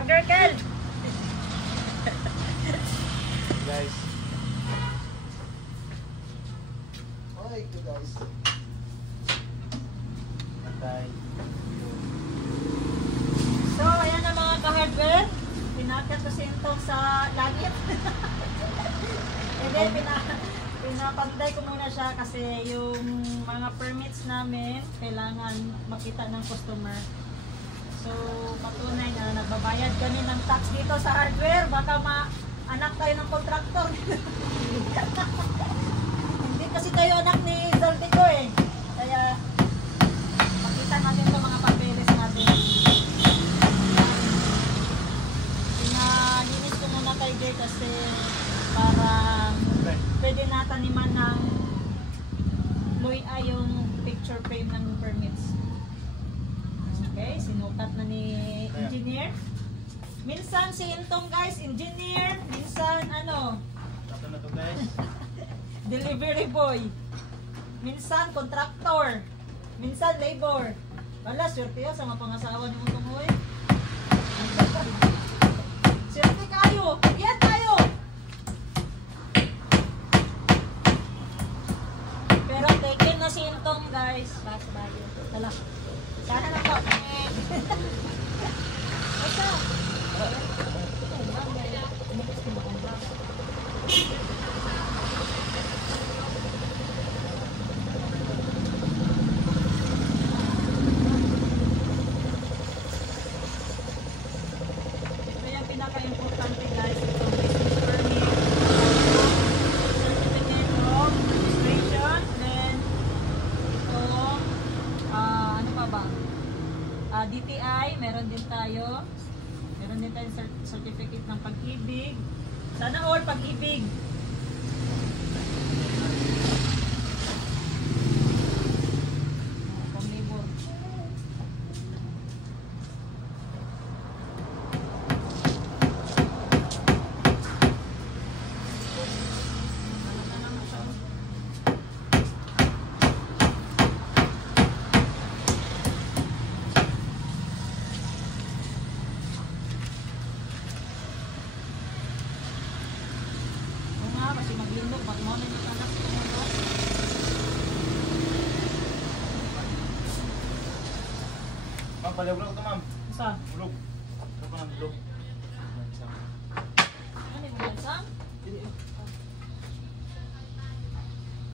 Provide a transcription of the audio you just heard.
Vlogger Kel! Guys. Okay, ito guys. Patay. So, ayan na mga ka-hardware. Pinakyat ko si Intong sa langit. And then, pinapantay ko muna siya kasi yung mga permits namin kailangan makita ng customer. So, patunay na nagbabayad kami ng tax dito sa hardware. Baka ma-anak tayo ng kontraktor. Hindi kasi tayo anak ni Zaldico eh. Kaya, makita natin itong mga papeles natin. Pinalinis ko muna kay Jay kasi para pwede nataniman ng Luya yung picture frame ng permits. Okay, sinukat na ni engineer. Minsan si Intong guys, engineer. Minsan ano? Tapos na to guys. Delivery boy. Minsan contractor. Minsan labor. Wala, swerte yan sa mga pangasawa ni Intong Hoy. Swerte kayo. Yan tayo. Pero taken na si Intong guys. Basta bago. Tala. Sana na po. Basta. Ito yung pinaka-importante guys. Itong business permit. Certificate of registration. Then, itong ano pa ba? DTI, meron din tayo. Meron din tayong certificate ng pag-ibig. Sana all pag-ibig. Pang-labor. Kasi maglindog, magmona yung anak ko. Ma'am, palibulog ito ma'am. Saan? Bulog. Ano pa ng bulog?